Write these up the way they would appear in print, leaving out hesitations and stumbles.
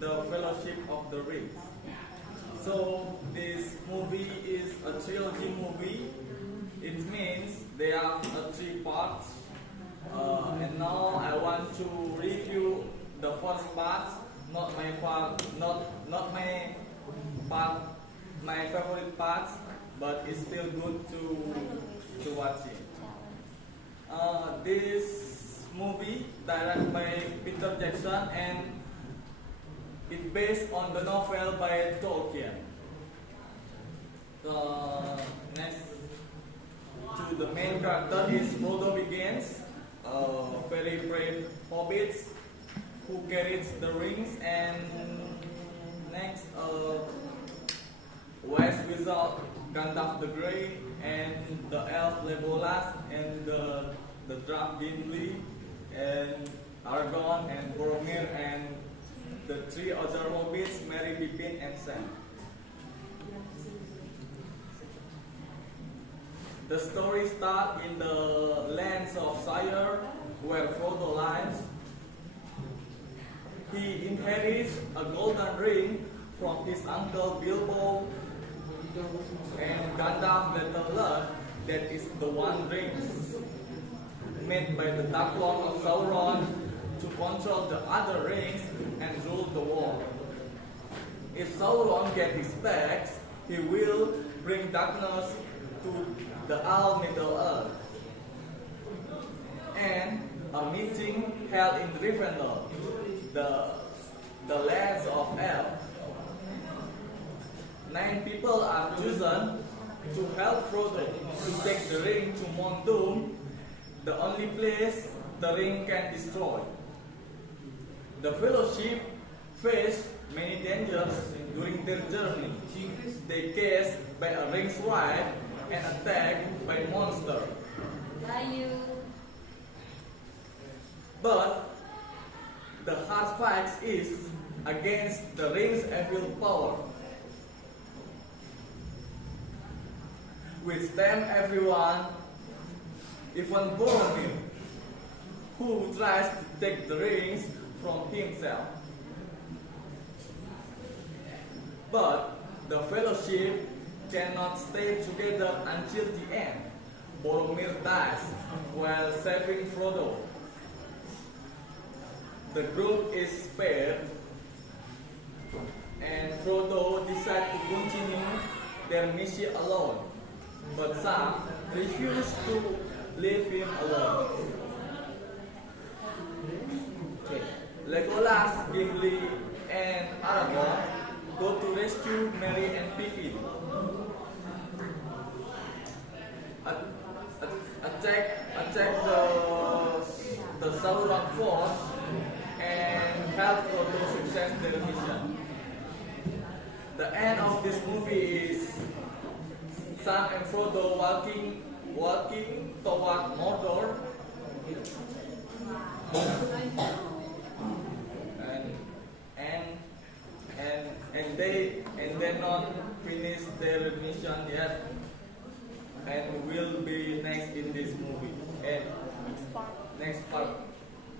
the Fellowship of the Ring. So this movie is a trilogy movie. It means there are three parts. And now I want to review the first part, not my part, not my part, my favorite parts, but it's still good to watch it. This movie directed by Peter Jackson and it's based on the novel by Tolkien. Next to the main character is Frodo Baggins, a very brave hobbit who carries the rings, and next Wise Wizard Gandalf the Grey, and the elf Legolas, and the dwarf Gimli, and Aragorn and Boromir, and the three other hobbits, Merry, Pippin, and Sam. The story starts in the lands of Shire, where Frodo lives. He inherits a golden ring from his uncle Bilbo, and Gandalf later learned that is the One Ring made by the Dark Lord of Sauron to control the other rings and rule the world. If Sauron gets his back, he will bring darkness to the all Middle Earth. And a meeting held in Rivendell, the lands of elves. 9 people are chosen to help Frodo to take the ring to Mount Doom, the only place the ring can destroy. The Fellowship face many dangers during their journey. They cast by a ring swipe and attacked by monsters. But the hard fight is against the ring's evil power. With them everyone, even Boromir, who tries to take the rings from himself. But the Fellowship cannot stay together until the end. Boromir dies while saving Frodo. The group is spared, and Frodo decides to continue their mission alone. But Sam refused to leave him alone. Legolas, Gimli, and Aragorn go to rescue Merry and Pippin. Attack the Sauron force and help Frodo success their mission. The end of this movie is Sam and Frodo walking toward Mordor, and they not finish their mission yet, and will be next in this movie and next part.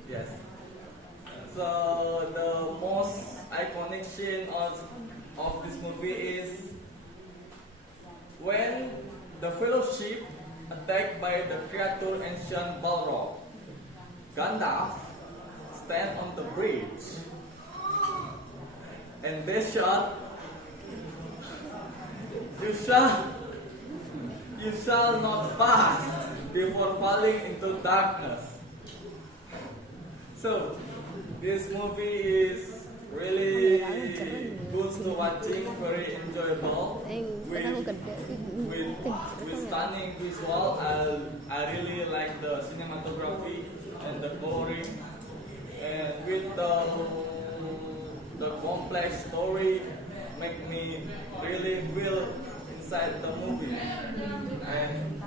Yes. So the most iconic scene of this movie is when the Fellowship attacked by the creature ancient Balrog. Gandalf stand on the bridge and they shout, you shall not pass before falling into darkness. So this movie is really good to watching, very enjoyable, with stunning visual. I really like the cinematography and the coloring, and with the complex story make me really feel inside the movie. And